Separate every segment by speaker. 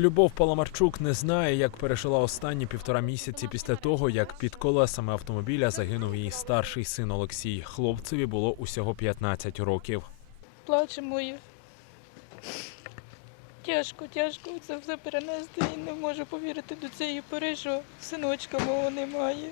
Speaker 1: Любов Паламарчук не знає, як пережила останні півтора місяці після того, як під колесами автомобіля загинув її старший син Олексій. Хлопцеві було усього 15 років.
Speaker 2: Плачемо і тяжко, тяжко це все перенести і не можу повірити до цієї пори, що синочка мого немає.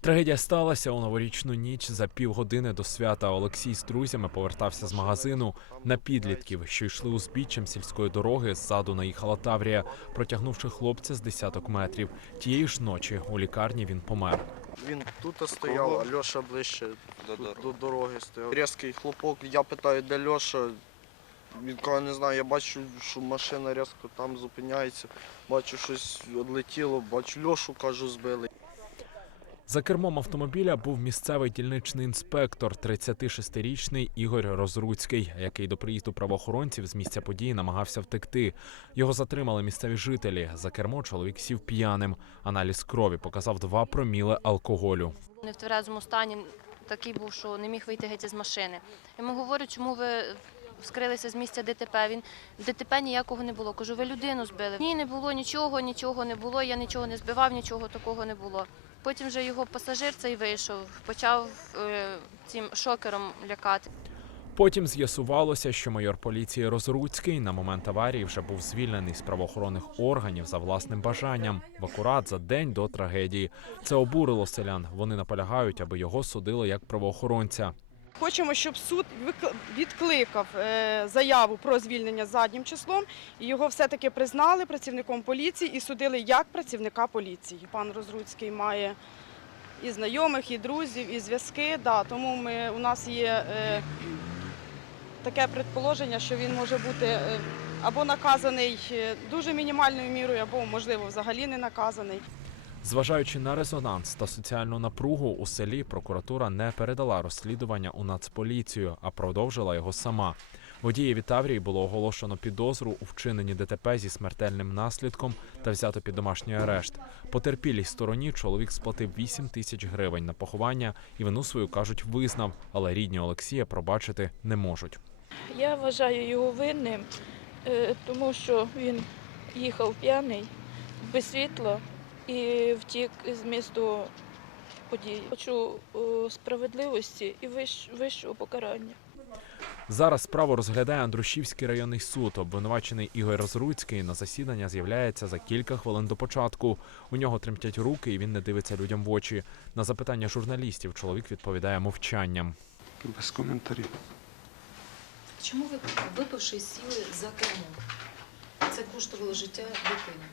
Speaker 1: Трагедія сталася у новорічну ніч за півгодини до свята. Олексій з друзями повертався з магазину на підлітків, що йшли узбіччям сільської дороги. Ззаду наїхала Таврія, протягнувши хлопця з десяток метрів. Тієї ж ночі у лікарні він помер.
Speaker 3: Він тут стояв, а Льоша ближче до, до дороги стояв. Різкий хлопок, я питаю, де Льоша. Він каже, не знаю, я бачу, що машина різко там зупиняється, бачу, щось відлетіло, бачу Льошу, кажу, збили.
Speaker 1: За кермом автомобіля був місцевий дільничний інспектор, 36-річний Ігор Розруцький, який до приїзду правоохоронців з місця події намагався втекти. Його затримали місцеві жителі. За кермо чоловік сів п'яним. Аналіз крові показав 2 проміли алкоголю.
Speaker 4: не в тверезому стані такий був, що не міг вийти геть з машини. Йому говорю, чому ви скрилися з місця ДТП. Він ДТП ніякого не було. Кажу, ви людину збили. Ні, не було нічого, нічого не було. Я нічого не збивав, нічого такого не було. Потім вже його пасажир цей вийшов, почав е, цим шокером лякати.
Speaker 1: Потім з'ясувалося, що майор поліції Розруцький на момент аварії вже був звільнений з правоохоронних органів за власним бажанням в акурат за день до трагедії. Це обурило селян. Вони наполягають, аби його судили як правоохоронця.
Speaker 5: Хочемо, щоб суд відкликав е, заяву про звільнення заднім числом і його все-таки признали працівником поліції і судили як працівника поліції. Пан Розруцький має і знайомих, і друзів, і зв'язки. Тому ми, у нас є е, таке предположення, що він може бути е, або наказаний дуже мінімальною мірою, або, можливо, взагалі не наказаний.
Speaker 1: Зважаючи на резонанс та соціальну напругу у селі, прокуратура не передала розслідування у Нацполіцію, а продовжила його сама. Водієві Таврії було оголошено підозру у вчиненні ДТП зі смертельним наслідком та взято під домашній арешт. Потерпілій стороні чоловік сплатив 8 тисяч гривень на поховання і вину свою кажуть визнав, але рідні Олексія пробачити не можуть.
Speaker 2: Я вважаю його винним, е, тому що він їхав п'яний, без світла і втік з місту подій. Хочу е, справедливості і вищого покарання.
Speaker 1: Зараз справу розглядає Андрушівський районний суд. Обвинувачений Ігор Розруцький на засідання з'являється за кілька хвилин до початку. У нього тремтять руки, і він не дивиться людям в очі. На запитання журналістів чоловік відповідає мовчанням.
Speaker 6: Без коментарів.
Speaker 7: Чому ви, випивши, сіли за кермо? Це коштувало життя дитини.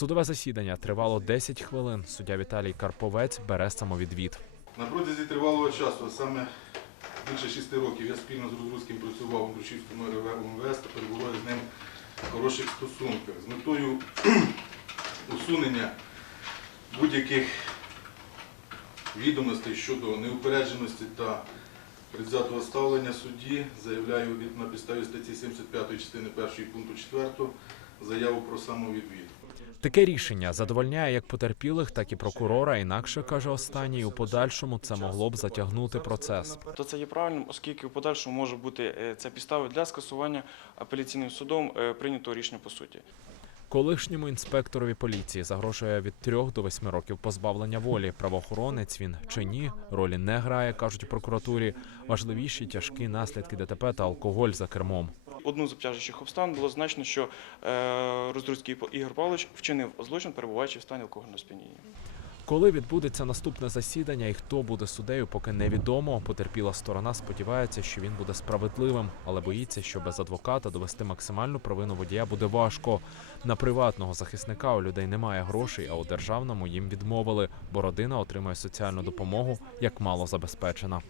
Speaker 1: Судове засідання тривало 10 хвилин. Суддя Віталій Карповець бере самовідвід.
Speaker 8: На протязі тривалого часу, саме більше шести років, я спільно з Розруцьким працював у Андрушівському РВ УМВС та перебуваю з ним в хороших стосунках. З метою усунення будь-яких відомостей щодо неупередженості та предвзятого ставлення судді заявляю на підставі статті 75 частини 1 пункту 4 заяву про самовідвід.
Speaker 1: Таке рішення задовольняє як потерпілих, так і прокурора. Інакше каже останній, у подальшому це могло б затягнути процес.
Speaker 9: то це є правильним, оскільки в подальшому може бути е, це підстави для скасування апеляційним судом е, прийнятого рішення по суті.
Speaker 1: Колишньому інспекторові поліції загрожує від 3 до 8 років позбавлення волі. Правоохоронець він чи ні, ролі не грає, кажуть у прокуратурі. Важливіші тяжкі наслідки ДТП та алкоголь за кермом.
Speaker 9: Одну з обтяжуючих обставин було значно, що е, Роздруцький Ігор Павлович вчинив злочин, перебуваючи в стані алкогольного сп'яніння.
Speaker 1: Коли відбудеться наступне засідання і хто буде суддею, поки невідомо. Потерпіла сторона сподівається, що він буде справедливим, але боїться, що без адвоката довести максимальну провину водія буде важко. На приватного захисника у людей немає грошей, а у державному їм відмовили, бо родина отримує соціальну допомогу як мало забезпечена.